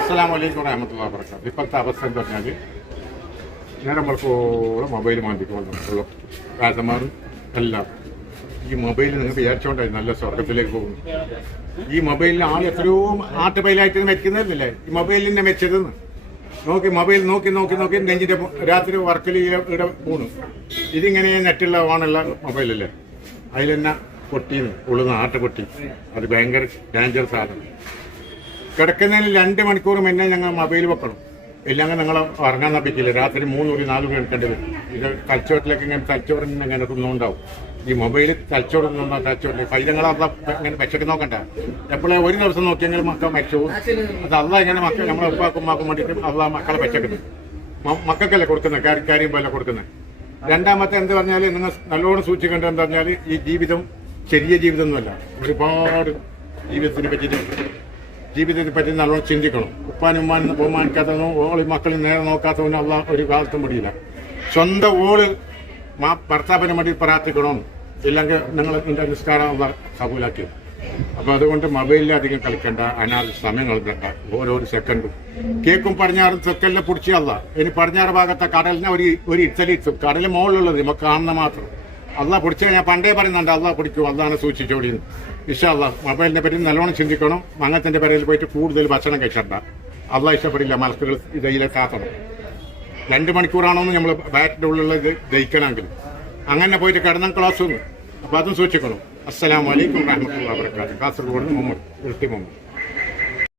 അസ്സലാമലൈക്കും വറഹ്മത്തുള്ളാഹി വബറകാതുഹു. ഇപ്പോഴത്തെ അവസ്ഥ എന്ന് പറഞ്ഞാൽ നേരം വളർക്കോളം മൊബൈൽ മാറ്റിക്കോളും കാരണന്മാരും എല്ലാം ഈ മൊബൈലിൽ നിങ്ങൾ വിചാരിച്ചോണ്ടായി നല്ല സ്വർഗത്തിലേക്ക് പോകുന്നു. ഈ മൊബൈലിൽ ആൾ എത്രയോ ആട്ടുപൈലായിട്ട് വെക്കുന്നതല്ലേ ഈ മൊബൈലിനെ വെച്ചതെന്ന് നോക്കി മൊബൈൽ നോക്കി നോക്കി നോക്കി നെഞ്ചിന്റെ രാത്രി വർക്കിൽ ഇവിടെ പോണു. ഇതിങ്ങനെ നെറ്റുള്ള ഓണുള്ള മൊബൈലല്ലേ, അതിൽ തന്നെ പൊട്ടിന്ന് ഉള്ളുന്ന ആട്ട പൊട്ടി. അത് ഭയങ്കര ഡേഞ്ചർ സാധനം. കിടക്കുന്നതിന് 2 മണിക്കൂർ മുന്നേ ഞങ്ങൾ മൊബൈൽ വെക്കണം, ഇല്ലെങ്കിൽ നിങ്ങൾ ഉറങ്ങാൻ തപ്പിക്കില്ല. രാത്രി 3 മണി 4 മണി എടുക്കേണ്ടി വരും. ഇത് തലച്ചോറിലേക്ക് ഇങ്ങനെ തലച്ചോറിന് ഇങ്ങനെ തിന്നുണ്ടാവും. ഈ മൊബൈൽ തലച്ചോറ് തിന്നുണ്ടോ തലച്ചോറിൽ പൈതങ്ങളെ ഇങ്ങനെ വെച്ചൊക്കെ നോക്കണ്ട. എപ്പോഴും ഒരു ദിവസം നോക്കിയെങ്കിൽ മക്കൾ വെച്ചു അത് അല്ല ഇങ്ങനെ മക്കൾ നമ്മളെ ഉപ്പാക്കുമാക്കും വേണ്ടിയിട്ട് അല്ല മക്കളെ വെച്ചേക്കുന്നത് മക്കൾക്കല്ലേ കൊടുക്കുന്നത്, കാര്യം പോലെ കൊടുക്കുന്നത്. രണ്ടാമത്തെ എന്ത് പറഞ്ഞാൽ നിങ്ങൾ നല്ലോണം സൂക്ഷിക്കേണ്ടത് എന്താ പറഞ്ഞാൽ ഈ ജീവിതം ചെറിയ ജീവിതമൊന്നുമല്ല. ഒരുപാട് ജീവിതത്തെ പറ്റി നല്ലോണം ചിന്തിക്കണം. ഉപ്പാനും ഉമ്മാനും ബഹുമാനിക്കാത്തവനോ ഓളി മക്കളിൽ നേരെ നോക്കാത്തവനോ അല്ല ഒരു കാലത്തും മുടിയില്ല. സ്വന്തം ഓള് ഭർത്താവിനെ വേണ്ടി പ്രാർത്ഥിക്കണം, ഇല്ലെങ്കിൽ നിങ്ങൾ എൻ്റെ നിസ്കാരം അല്ല കബൂലാക്കി. അപ്പം അതുകൊണ്ട് മൊബൈലിൽ അധികം കളിക്കേണ്ട, അനാഥ സമയം കളിക്കണ്ട. ഓരോരോ സെക്കൻഡും കേക്കും പടിഞ്ഞാറും തെക്കലിനെ പിടിച്ചല്ല. ഇനി പടിഞ്ഞാറ് ഭാഗത്തെ കടലിനെ ഒരു ഇത്തലിത്തും കടലിൽ മുകളിലുള്ളത് നമുക്ക് കാണുന്ന മാത്രം. അല്ല പിടിച്ചാൽ ഞാൻ പണ്ടേ പറയുന്നുണ്ട് അല്ല പിടിക്കും, അതാണ് സൂക്ഷിച്ചോടിയെന്ന്. ഇൻഷാ അല്ലാ മൊബൈലിനെ പറ്റി നല്ലോണം ചിന്തിക്കണം. മങ്ങത്തിൻ്റെ പേരയിൽ പോയിട്ട് കൂടുതൽ ഭക്ഷണം കഴിച്ചണ്ട. അല്ല ഇഷ്ടപ്പെടില്ല. മലക്കുകൾ ഇതിലെത്താത്തണം. 2 മണിക്കൂറാണോന്ന് നമ്മൾ ബാറ്റിൻ്റെ ഉള്ളിലുള്ളത് ദഹിക്കണമെങ്കിൽ അങ്ങനെ പോയിട്ട് കിടന്നാൽ ക്ലാസ് ഒന്നും. അപ്പോൾ അതും സൂക്ഷിക്കണം. അസ്സലാമു അലൈക്കും വറഹ്മത്തുള്ളാഹി വബറകാതുഹു. കാസർഗോഡ് മുഹമ്മദ് മുഹമ്മദ്